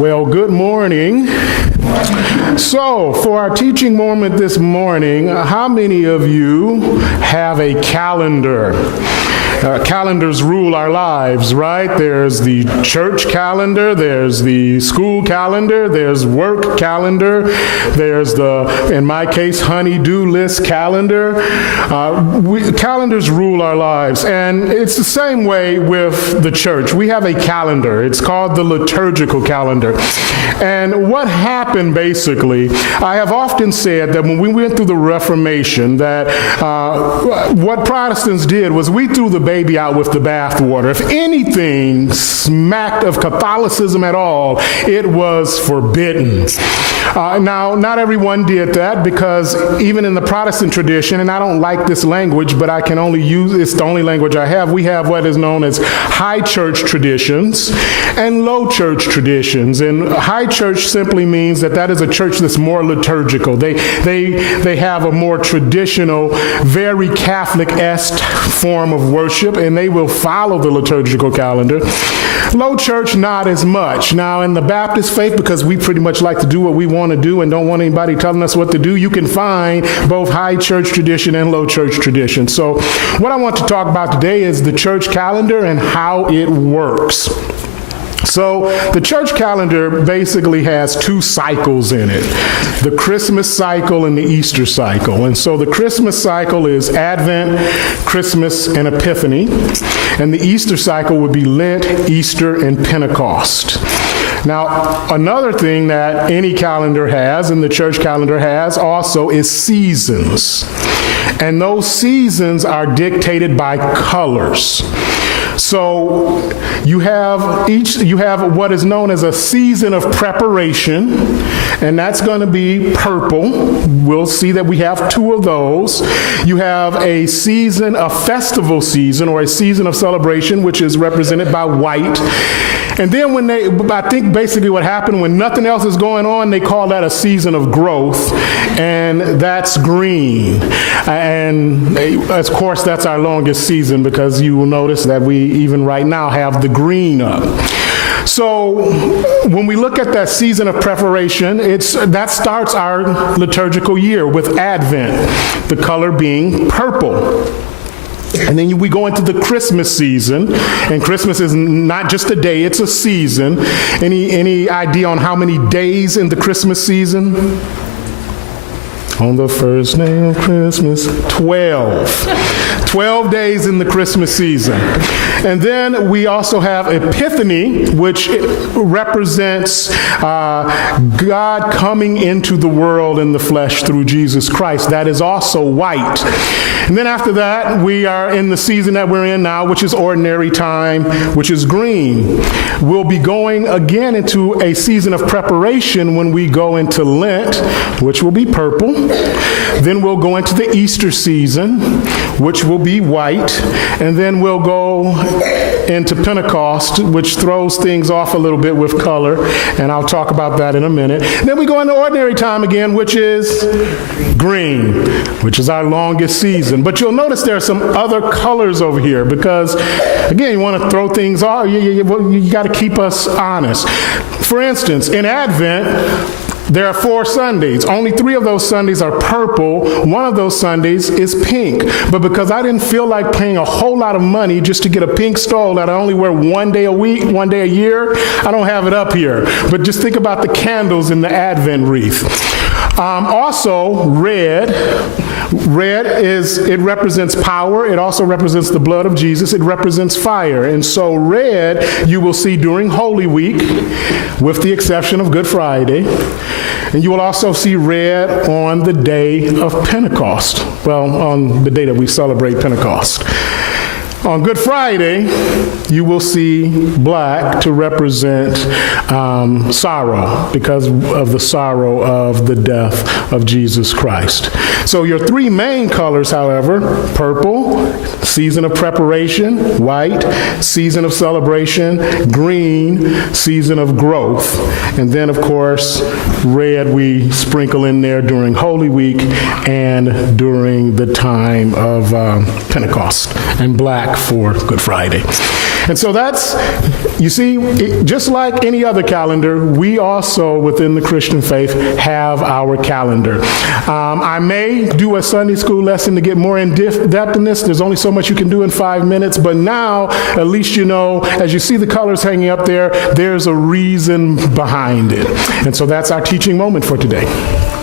Well, good morning. So, for our teaching moment this morning, how many of you have a calendar? Calendars rule our lives, right? There's the church calendar, there's the school calendar, there's work calendar, there's the, in my case, honey-do list calendar. Calendars rule our lives, and it's the same way with the church. We have a calendar. It's called the Liturgical Calendar. And what happened, basically, I have often said that when we went through the Reformation, that what Protestants did was we threw the baby out with the bathwater. If anything smacked of Catholicism at all, it was forbidden. Now, not everyone did that, because even in the Protestant tradition, and I don't like this language, but I can only use, it's the only language I have, we have what is known as high church traditions and low church traditions. And high church simply means that is a church that's more liturgical. They have a more traditional, very Catholic-esque form of worship, and they will follow the liturgical calendar. Low church, not as much. Now, in the Baptist faith, because we pretty much like to do what we want to do and don't want anybody telling us what to do, you can find both high church tradition and low church tradition. So what I want to talk about today is the church calendar and how it works. So the church calendar basically has two cycles in it, the Christmas cycle and the Easter cycle. And so the Christmas cycle is Advent, Christmas, and Epiphany. And the Easter cycle would be Lent, Easter, and Pentecost. Now, another thing that any calendar has, and the church calendar has also, is seasons. And those seasons are dictated by colors. So you have what is known as a season of preparation, and that's going to be purple. We'll see that we have two of those. You have a season, a festival season, or a season of celebration, which is represented by white. And then I think basically what happened when nothing else is going on, they call that a season of growth, and that's green. And of course, that's our longest season, because you will notice that we even right now have the green up. So when we look at that season of preparation, that starts our liturgical year with Advent, the color being purple. And then we go into the Christmas season, and Christmas is not just a day, it's a season. Any idea on how many days in the Christmas season? On the first day of Christmas, 12. 12 days in the Christmas season. And then we also have Epiphany, which represents God coming into the world in the flesh through Jesus Christ. That is also white. And then after that, we are in the season that we're in now, which is ordinary time, which is green. We'll be going again into a season of preparation when we go into Lent, which will be purple. Then we'll go into the Easter season, which will be white. And then we'll go into Pentecost, which throws things off a little bit with color, and I'll talk about that in a minute. Then we go into ordinary time again, which is green, which is our longest season. But you'll notice there are some other colors over here, because, again, you want to throw things off. You got to keep us honest. For instance, in Advent, there are 4 Sundays. Only 3 of those Sundays are purple. One of those Sundays is pink. But because I didn't feel like paying a whole lot of money just to get a pink stole that I only wear one day a week, one day a year, I don't have it up here. But just think about the candles in the Advent wreath. Also, red it represents power. It also represents the blood of Jesus. It represents fire. And so red you will see during Holy Week, with the exception of Good Friday. And you will also see red on the day of Pentecost. Well, on the day that we celebrate Pentecost. On Good Friday, you will see black to represent sorrow, because of the sorrow of the death of Jesus Christ. So your 3 main colors, however, purple, season of preparation, white, season of celebration, green, season of growth. And then, of course, red we sprinkle in there during Holy Week and during the time of Pentecost, and black back for Good Friday. And so that's, you see, just like any other calendar, we also within the Christian faith have our calendar. I may do a Sunday school lesson to get more in depth in this. There's only so much you can do in 5 minutes, but now at least you know, as you see the colors hanging up there, there's a reason behind it. And so that's our teaching moment for today.